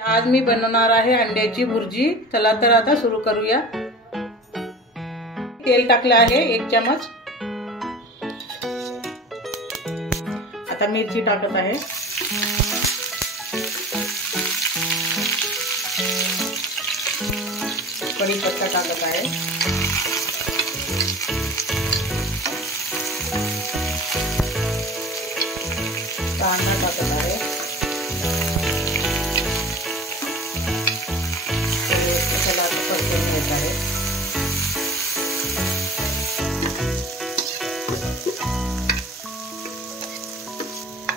आज मी बनवणार आहे अंड्याची भुर्जी। चला तर आता सुरू करूया। तेल टाकले आहे 1 चमच। आता मिरची टाकत आहे। कढीपत्ता टाकत आहे। कांदा टाकत आहे।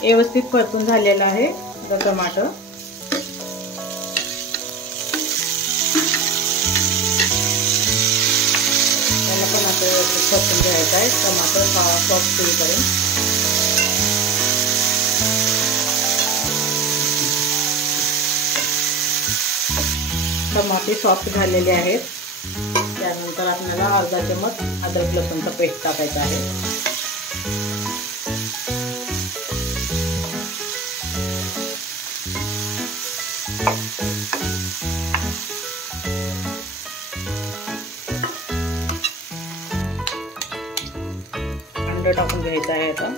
व्यवस्थित परतून झालेला आहे टमाटर। त्याला पण आता व्यवस्थित परतून घ्यायचं आहे। टमाटर सॉफ्ट होईपर्यंत। टमाटे सॉफ्ट झालेले आहेत। त्यानंतर आपल्याला अर्धा चमच अद्रक लसूणचा पेस्ट टाकायचा आहे। अंडे टाकून घ्यायचं आहे आता।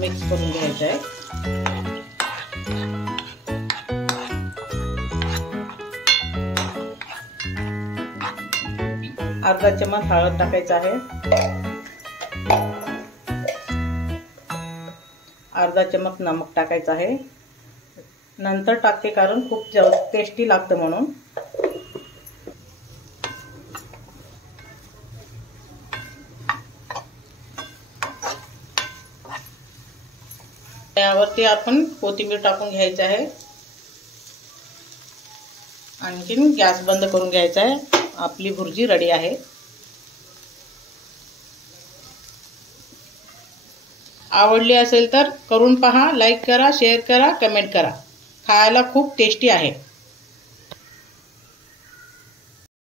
मिक्स करून घ्यायचं आहे। अर्धा चमच हळद टाकायचा आहे। अर्धा चमच नमक टाकायचं आहे। नंतर टाकते कारण खूप टेस्टी लागतं म्हणून। त्यावरती आपण कोथिंबीर टाकून घ्यायचं आहे। आणखीन गॅस बंद करून घ्यायचा आहे। आपली भुर्जी रेडी आहे। आवडली असेल तर करून पहा, लाईक करा, शेअर करा, कमेंट करा। खायला खूप टेस्टी आहे।